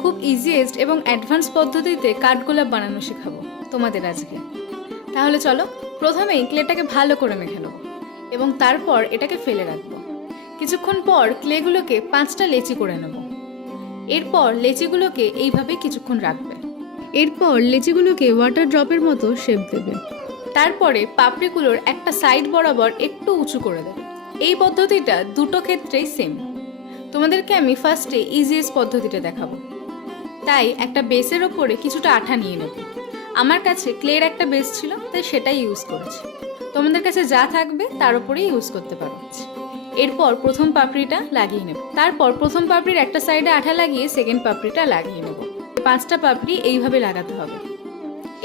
খুব ইজিয়েস্ট এবং অ্যাডভান্স পদ্ধতিতে কাঠগোলাপ বানানো শেখাবো তোমাদের আজকে। তাহলে চলো, প্রথমেই ক্লেটাকে ভালো করে মেখে নেবো এবং তারপর এটাকে ফেলে রাখবো। কিছুক্ষণ পর ক্লেগুলোকে 5টা লেচি করে নেব। এরপর লেচিগুলোকে এইভাবে কিছুক্ষণ রাখবে। এরপর লেচিগুলোকে ওয়াটার ড্রপের মতো শেপ দেবে। তারপরে পাপড়িগুলোর একটা সাইড বরাবর একটু উঁচু করে দেবে। এই পদ্ধতিটা দুটো ক্ষেত্রেই সেম। তোমাদেরকে আমি ফার্স্টে ইজিয়েস্ট পদ্ধতিটা দেখাবো। তাই একটা বেসের ওপরে কিছুটা আঠা নিয়ে নেব। আমার কাছে ক্লের একটা বেস ছিল, তাই সেটাই ইউজ করেছি। তোমাদের কাছে যা থাকবে তার উপরেই ইউজ করতে পারো। এরপর প্রথম পাপড়িটা লাগিয়ে নেব। তারপর প্রথম পাপড়ির একটা সাইডে আঠা লাগিয়ে সেকেন্ড পাপড়িটা লাগিয়ে নেব। 5টা পাপড়ি এইভাবে লাগাতে হবে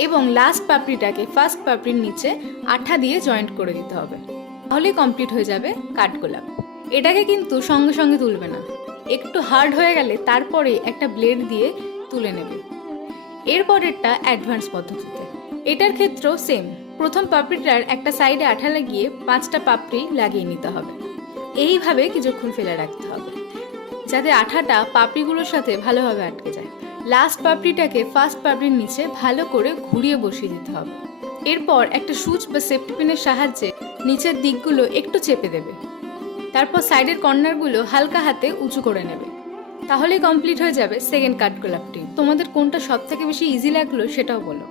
এবং লাস্ট পাপড়িটাকে ফার্স্ট পাপড়ির নিচে আঠা দিয়ে জয়েন্ট করে দিতে হবে। তাহলেই কমপ্লিট হয়ে যাবে কাঠগোলাপ। এটাকে কিন্তু সঙ্গে সঙ্গে তুলবে না, একটু হার্ড হয়ে গেলে তারপরে একটা ব্লেড দিয়ে তুলে নেবে। এরপরেরটা অ্যাডভান্স পদ্ধতিতে। এটার ক্ষেত্রেও সেম। প্রথম পাপড়িটার একটা সাইডে আঠা লাগিয়ে 5টা পাপড়ি লাগিয়ে নিতে হবে। এইভাবে কিছুক্ষণ ফেলে রাখতে হবে যাতে আঠাটা পাপড়িগুলোর সাথে ভালোভাবে আটকে যায়। লাস্ট পাপড়িটাকে ফার্স্ট পাপড়ির নিচে ভালো করে ঘুরিয়ে বসিয়ে দিতে হবে। এরপর একটা সুচ বা সেফটি পিনের সাহায্যে নিচের দিকগুলো একটু চেপে দেবে। তারপর সাইডের কর্নারগুলো হালকা হাতে উঁচু করে নেবে। তাহলেই কমপ্লিট হয়ে যাবে সেকেন্ড কাঠগোলাপটি। তোমাদের কোনটা সব থেকে বেশি ইজি লাগলো সেটাও বলো।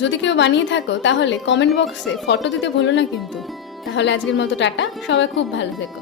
যদি কেউ বানিয়ে থাকো তাহলে কমেন্ট বক্সে ফটো দিতে ভুলো না কিন্তু। তাহলে আজকের মতো টাটা, সবাই খুব ভালো থেকো।